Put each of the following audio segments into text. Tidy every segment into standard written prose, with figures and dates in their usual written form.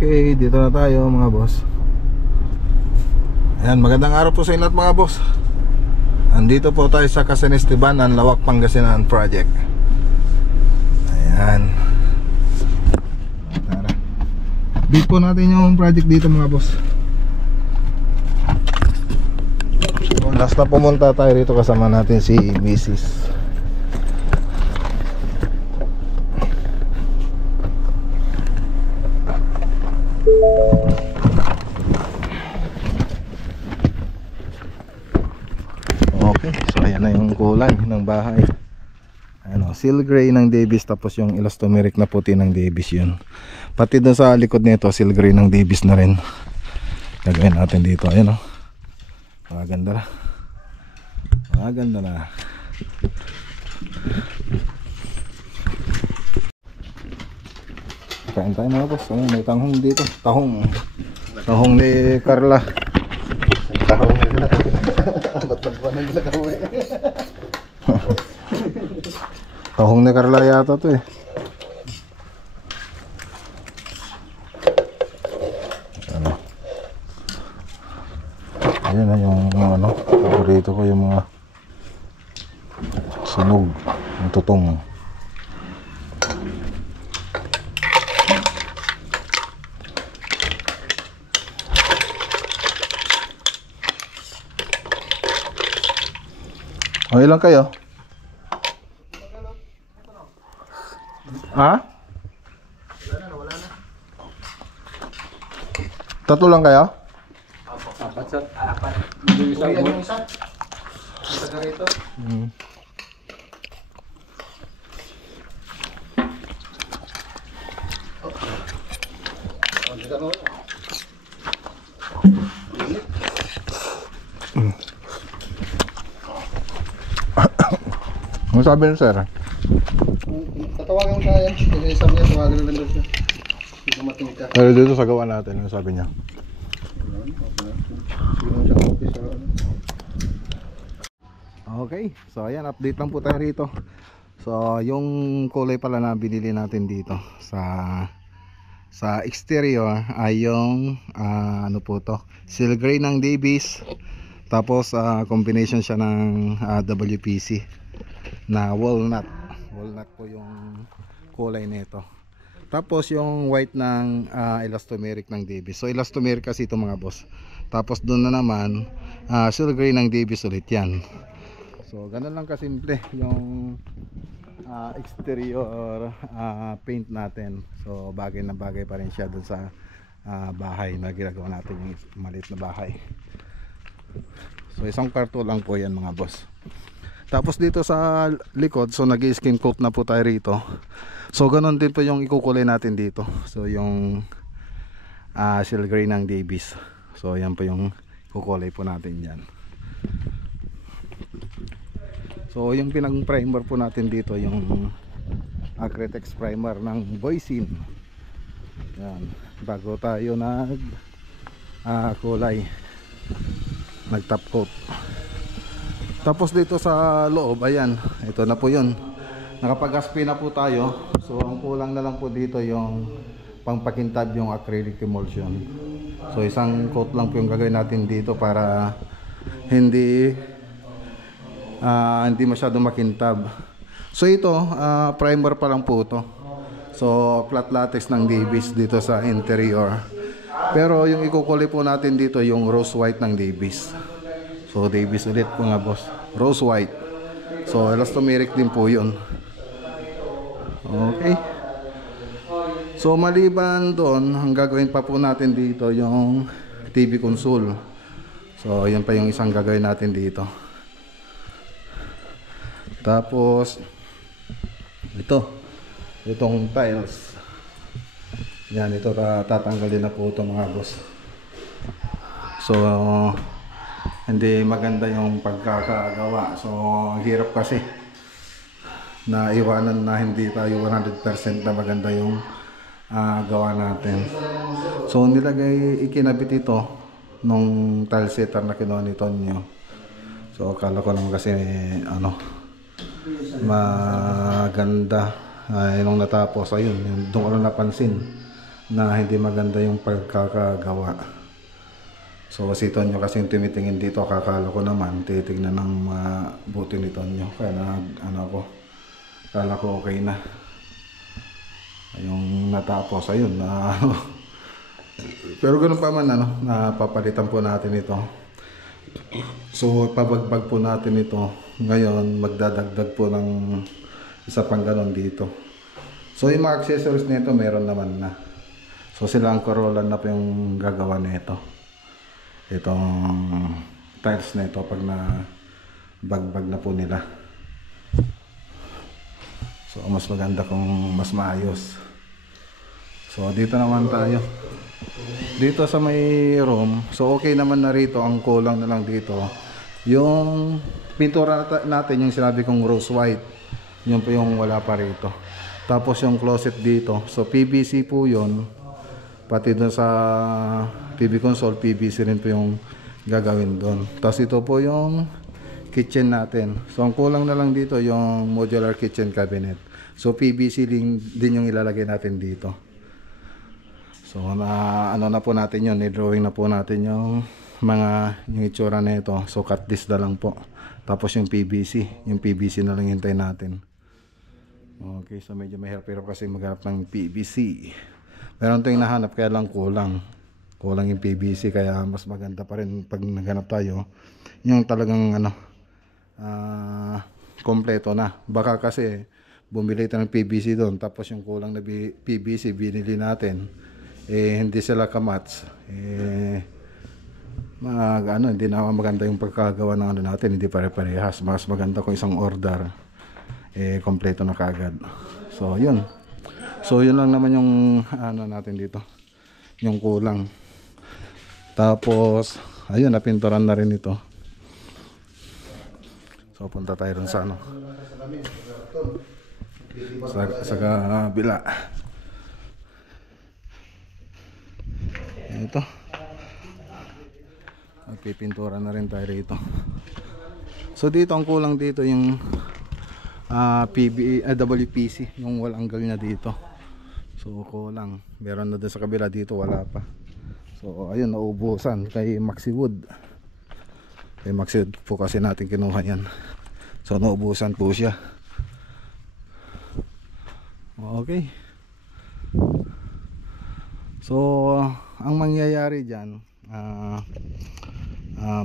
Okay, dito na tayo mga boss. Ayan, magandang araw po sa inyo lahat mga boss. Andito po tayo sa San Esteban, ang Lawak Pangasinan Project. Ayan. Tara. Update po natin yung project dito mga boss. So, last na pumunta tayo rito, kasama natin si Mrs. Okay, so ayan na yung kulay ng bahay. Ano, seal gray ng Davis, tapos yung elastomeric na puti ng Davis yun. Pati dun sa likod nito, seal gray ng Davis na rin. Gagawin natin dito, ayan o. Maganda na. Maganda na. Kain tayo mga boss. Ayan, may tanghong dito. Tahong. Tahong ni Carla. Tahong ni Carla. Tahong ni Carla yata to eh. Ano? Ayan na yung ano, paborito ko, yung mga sunog, yung tutong. Okay lang kayo? Ha? Wala na. Tatlo lang kayo? Apat sir. Apat. Yung isa. Isa rito. Ano sabi nyo sir? Tatawagan ko siya yan. Kasi sabi niya, tawagan na lang doon siya. Hindi ka matinig ka. Pero dito sa gawa natin, ano sabi niya? Okay, so ayan, update lang po tayo rito. So yung kulay pala na binili natin dito sa exterior ay yung ano po to, seal gray ng Davis. Tapos combination siya ng WPC na walnut po yung kulay nito. Tapos yung white ng elastomeric ng Davis. So elastomeric kasi ito mga boss. Tapos doon na naman seal gray ng Davis ulit yan. So ganun lang kasimple yung exterior paint natin. So bagay na bagay pa rin siya doon sa bahay na ginagawa natin, yung maliit na bahay. So isang karto lang po yan mga boss. Tapos dito sa likod, so nag-skim coat na po tayo rito. So ganun din po yung ikukulay natin dito. So yung seal gray ng Davis. So yan po yung kukulay po natin yan. So yung pinag-primer po natin dito, yung Acrytex primer ng Boysin. Yan, bago tayo kulay, nag top coat. Tapos dito sa loob, ayan, ito na po yun, nakapag-aspi na po tayo. So ang kulang na lang po dito yung pangpakintab, yung acrylic emulsion. So isang coat lang po yung gagawin natin dito para hindi hindi masyadong makintab. So ito, primer pa lang po ito. So flat latex ng Davies dito sa interior. Pero yung ikukulay po natin dito yung rose white ng Davies. So Davies ulit po nga boss, rose white. So elastomeric din po yun. Okay. So maliban doon, ang gagawin pa po natin dito yung TV console. So yan pa yung isang gagawin natin dito. Tapos itong tiles. Yan, ito tatanggalin na po ito mga boss. So hindi maganda yung pagkakagawa. So ang hirap kasi na iwanan na hindi tayo 100% na maganda yung gawa natin. So ikinabit ito nung tile setter na kinuha ni Tonyo. So akala ko naman kasi maganda. Nung natapos, ayun, doon ko lang napansin na hindi maganda yung pagkakagawa. So si Tonyo kasi yung tumitingin dito, akala ko naman titignan ng buti ni Tonyo. Kaya akala ko okay na. Yung natapos, ayun, pero ganun pa man, napapalitan po natin ito. So pabagbag po natin ito. Ngayon magdadagdag po ng isa pang ganon dito. So yung mga accessories nito meron naman na. So sila ang Corolla na po yung gagawa nito. Itong tiles na ito pag na bagbag na po nila. So mas maganda kung mas maayos. So dito naman tayo. Dito sa may room, so okay naman na rito. Ang kulang na lang dito yung pintura natin, yung sinabi kong rose white. Yun po yung wala pa rito. Tapos yung closet dito, so PVC po yun. Pati doon sa TV console, PVC rin po yung gagawin doon. Tapos ito po yung kitchen natin. So ang kulang na lang dito yung modular kitchen cabinet. So PVC din yung ilalagay natin dito. So na po natin yun, i-drawing na po natin yung itsura na ito. So cut this na lang po. Tapos yung PVC na lang hintayin natin. Okay, so medyo mahirap kasi maghanap ng PVC. Meron tayong nahanap kaya lang kulang yung PVC, kaya mas maganda pa rin pag naghanap tayo yung talagang kompleto na. Baka kasi bumili tayo ng PVC doon, tapos yung kulang na PVC binili natin, hindi sila kamats, hindi na maganda yung pagkagawa ng natin, hindi pare-parehas. Mas maganda kung isang order kompleto na kaagad. So yun lang naman yung natin dito, yung kulang. Tapos ayun, napinturan na rin ito. So punta tayo rin sa sa kabila. Ito, pipintura na rin tayo rito. So dito ang kulang dito yung WPC, yung walang angle na dito. So kulang, meron na doon sa kabila, dito wala pa. So ayun, naubusan kay Maxi Wood. Kay Maxi Wood po kasi natin kinuha yan. So naubusan po siya. Okay. So ang mangyayari dyan,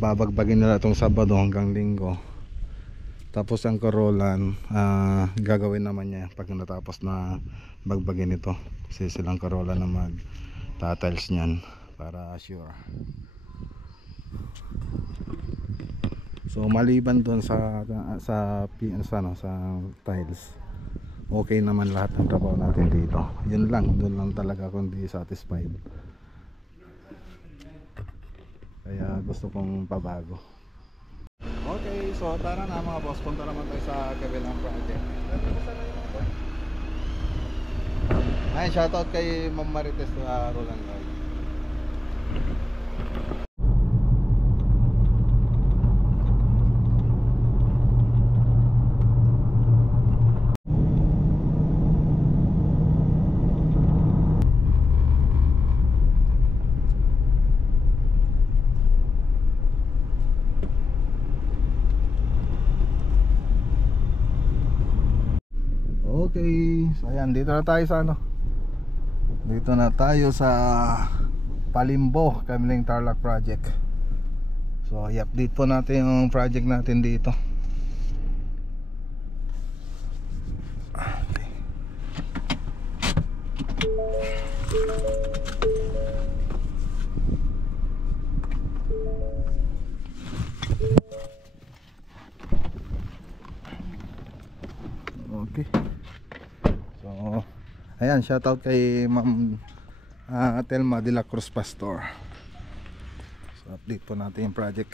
babagbagin nila itong Sabado hanggang Linggo. Tapos ang Corollan, gagawin naman niya pag natapos na bagbagin ito. Kasi silang Corollan na mag-tiles niyan para sure. So maliban doon sa tiles, okay naman lahat ng trabaho natin dito. Yun lang, doon lang talaga kung di satisfied. Kaya gusto kong pabago. Okay, so tara na mga boss, punta naman tayo sa kabilang project. Ay, shoutout kay Ma'am Marites sa Roland Roy. Okay, so ayan, dito na tayo sa ano. Dito na tayo sa Palimbo, Kamiling Tarlac Project. So i-update po natin yung project natin dito. Okay. Okay. So ayan, shoutout kay Ma'am Telma de la Cruz Pastor. So update po natin yung project.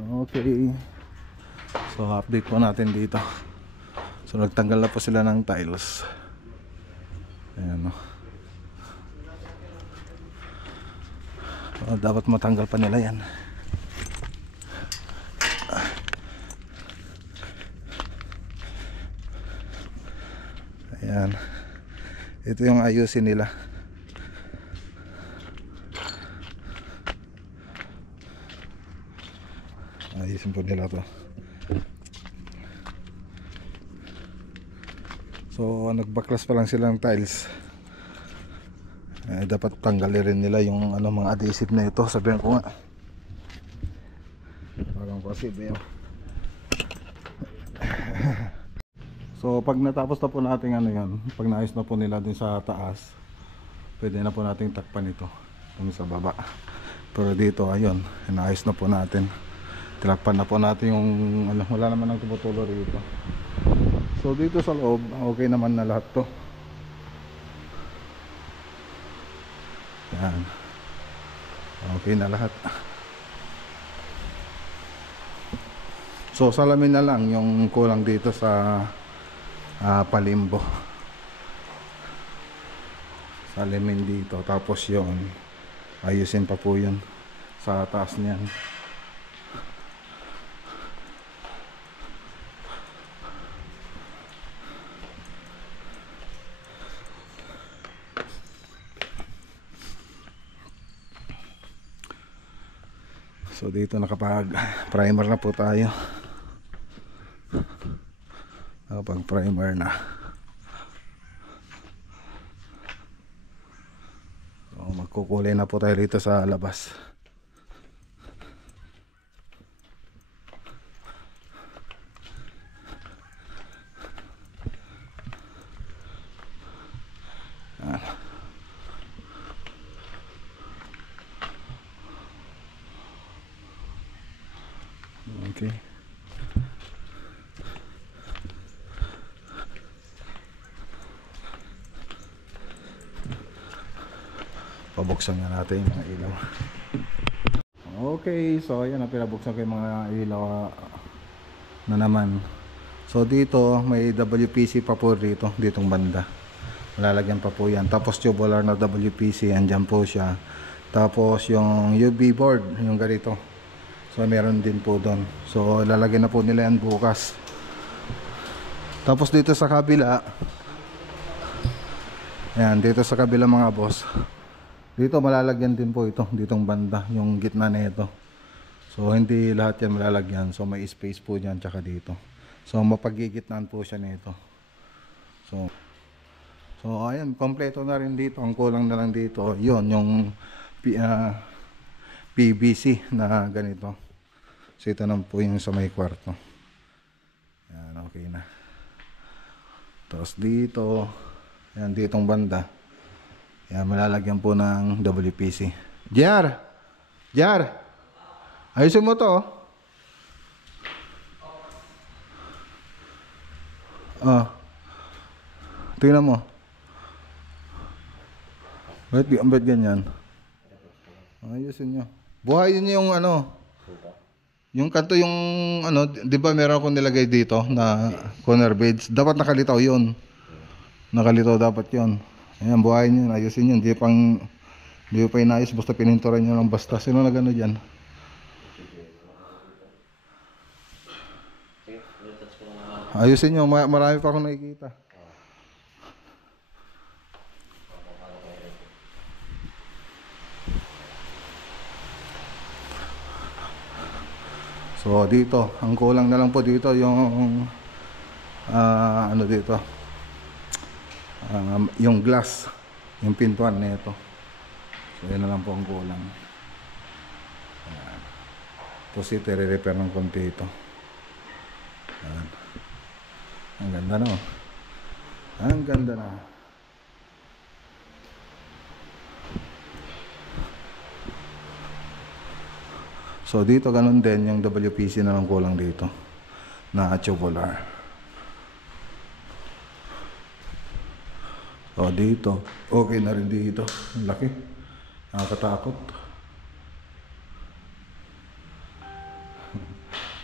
Okay. So update po natin dito. So nagtanggal na po sila ng tiles. Ayan o. So, dapat matanggal pa nila yan. Ayan. Ito yung ayusin nila. Ayusin po nila to. So nagbaklas pa lang sila ng tiles. Dapat tanggalin rin nila yung ano, mga adhesive na ito. Sabihan ko nga. Parang kasi yun. So pag natapos na po natin ano yan, pag naayos na po nila din sa taas, pwede na po natin takpan ito kung sa baba. Pero dito ayun, inaayos na po natin. Tinakpan na po natin yung ano, wala naman ang tumutulo rito. So dito sa loob, okay naman na lahat to. Yan. Okay na lahat. So salamin na lang yung kulang dito sa Palimbo. Salamin dito, tapos yun ayusin pa po yun sa taas niyan. So dito nakapag primer na po tayo. Nakapag primer na. So magkukulay na po tayo dito sa labas. Okay. Pabuksan na natin yung mga ilaw. Okay, so ayan na, pinabuksan ko yung mga ilaw na naman. So dito may WPC pa po dito, ditong banda. Malalagyan pa po yan. Tapos tubular na WPC, andyan po siya. Tapos yung UV board, yung ganito. So meron din po doon. So lalagyan na po nila yan bukas. Tapos dito sa kabila, ayan, dito sa kabila mga boss, dito malalagyan din po ito, ditong banda, yung gitna na ito. So hindi lahat yan malalagyan. So may space po dyan, tsaka dito. So mapagigitnaan po siya nito. So ayan, kompleto na rin dito. Ang kulang na lang dito, yun, yung PVC na ganito. So ito na po yung sa may kwarto. Yan, okay na. Tapos dito, yan, ditong banda, yan, malalagyan po ng WPC. Jar! Ayusin mo to. Tingnan mo. Ba't ganyan? Ayusin nyo. Buhayin nyo yung ano, yung kanto, yung ano, di ba meron akong nilagay dito na corner beads. Dapat nakalitaw yun. Nakalitaw dapat yun. Ayan, buhayin yun, ayusin yun. Di pa inayos, basta pininturan nyo lang basta. Sino na gano'n dyan? Ayusin nyo, marami pa akong nakikita. So So dito, ang kulang na lang po dito yung ano dito, yung glass, yung pintuan nito. So yun na lang po ang kulang. Ayan. Tapos ito i-repair ng konti ito. Ayan. Ang ganda no. Ang ganda na. So dito ganun din yung WPC na lang kulang dito na tubular. So dito okay na rin dito. Ang laki. Nakakatakot.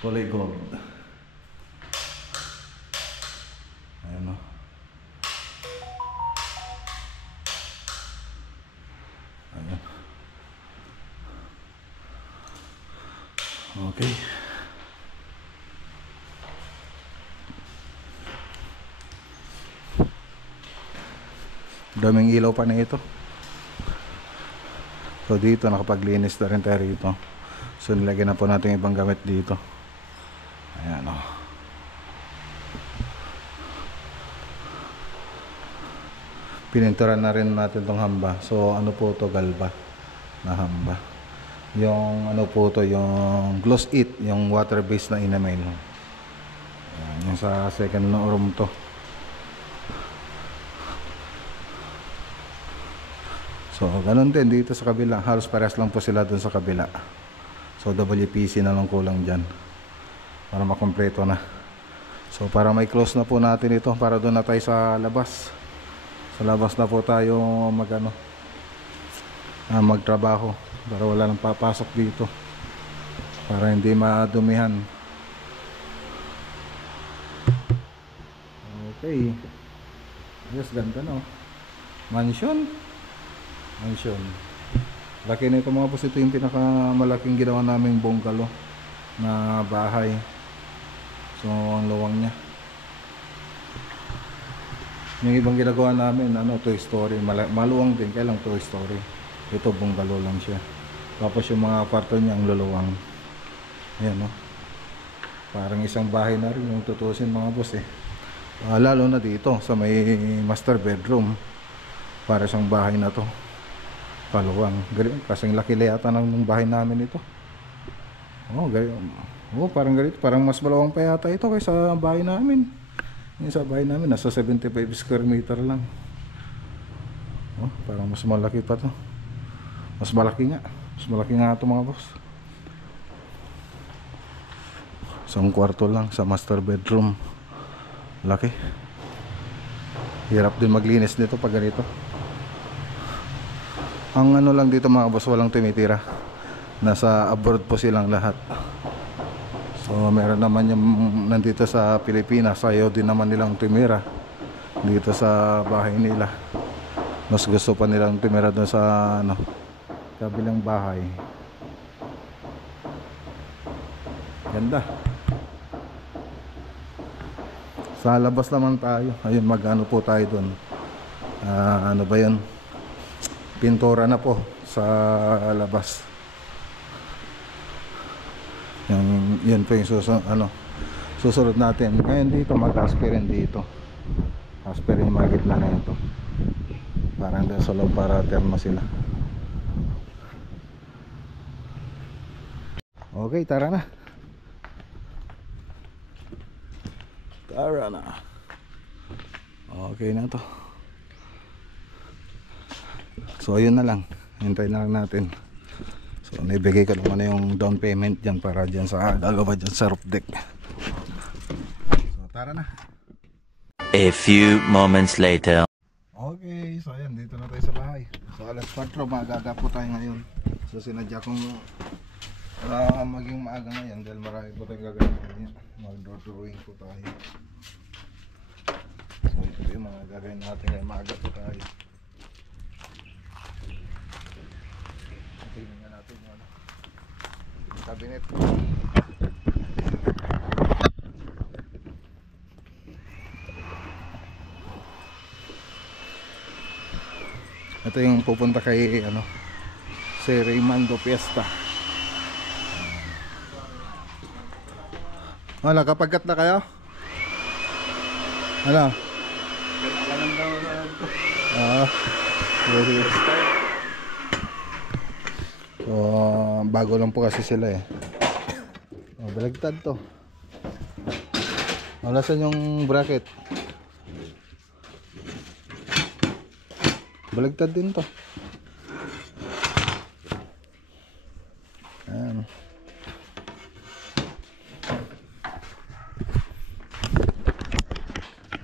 Kulay gold. Ayan o. Ayan. Okay. Daming ilaw pa na ito. So dito nakapaglinis na rin tayo rito. So nilagyan na po natin ibang gamit dito. Ayan o. Pininturan na rin natin tong hamba. So ano po to, galba na hamba. Yung ano po to, yung gloss it, yung water based na enamel. Ayan, yung sa second room to. So ganun din dito sa kabila. Halos parehas lang po sila dun sa kabila. So WPC na lang kulang dyan para makompleto na. So para may close na po natin ito, para doon na tayo sa labas. Sa labas na po tayo magtrabaho, para wala nang papasok dito, para hindi madumihan. Okay. Yes, ganda no. Mansion. Laki na ito mga boss. Ito yung pinakamalaking ginawa naming bungalow na bahay. So ang luwang niya. Yung ibang ginagawa namin, 2 story, maluwang din, kaya lang 2 story. Ito bungalow lang siya. Tapos yung mga kwarto niya ang luluwang. Ayan no. Parang isang bahay na rin yung tutusin mga boss eh. Lalo na dito sa may master bedroom. Para siyang bahay na to. Paluwang. Kasing laki yata ng bahay namin ito. Parang ganito. Parang mas malawang pa yata ito kaysa bahay namin. Yung sa bahay namin nasa 75 square meter lang. Parang mas malaki pa to. Mas malaki nga ito mga boss. Isang kwarto lang sa master bedroom. Laki. Hirap din maglinis nito pag ganito. Ang ano lang dito mga boss, walang tumitira. Nasa abroad po silang lahat. So meron naman yung nandito sa Pilipinas, ayaw din naman nilang tumira dito sa bahay nila. Mas gusto pa nilang tumira doon sa kabilang bahay. Ganda. Sa labas naman tayo. Ayun, mag-ano po tayo doon. Ano ba yun? Pintura na po sa labas. Yan po yung susunod natin. Ngayon dito mag-aspirin dito. Aspirin magitna na ito. Parang doon sa loob para termo sila. Okay, tara na. Okay na to. So ayun na lang. Hintayin na lang natin. So naibigay ko naman yung down payment dyan para dyan sa gagawa dyan sa roof deck. So tara na. A few moments later. Okay, so ayan, dito na tayo sa bahay. So alas 4 magaga po tayo ngayon. So sinadya kong maging maaga ngayon dahil marami po tayong gagawin ngayon. Mag-drawing po tayo. So ito yung mga gagawin natin ngayon, maaga po tayo. Tingnan nga natin yung cabinet. Ito yung pupunta kay si Raymando Fiesta. Wala, kapagkat na kayo? Ano? Ah, sige. So, bago lang po kasi sila eh. Oh, balagtad to. Wala saan yung bracket? Balagtad din to. Ayan.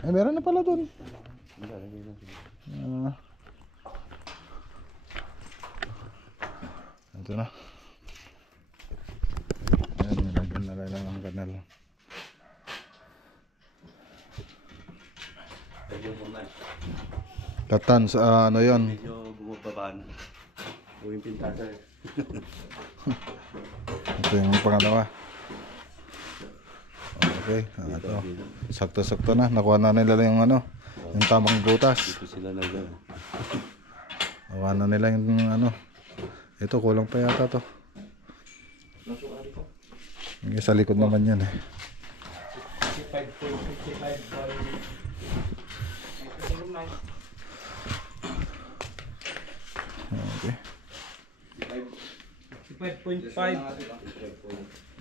Ay, meron na pala dun. Ito na. Ayan, nilagyan na lang ang kanal. Tatan sa ano yon? Medyo bumababaan. O yung pintasa eh. Ito yung pangalawa. Okay, ito. Sakto-sakto na. Nakuha na nila yung ano, yung tamang butas. Dito sila na gano'n. Nakuha na nila yung ano. Ito, kulang pa yata to. Yung sa likod naman yan eh. 55.55 Okay. 55.5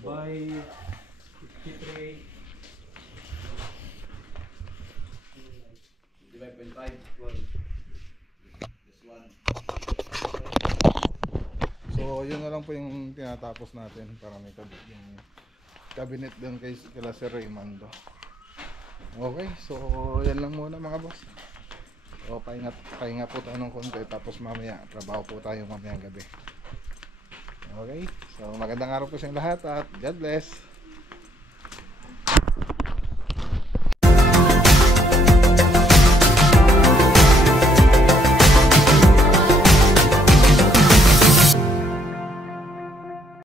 by 53. 55.5. So, yun na lang po yung tinatapos natin para may yung cabinet din kay kila Sir Raymando. Okay, so yan lang muna mga boss. O, pahinga po tayo ng konti tapos mamaya, trabaho po tayo mamayang gabi. Okay, so magandang araw po sa inyo lahat at God bless.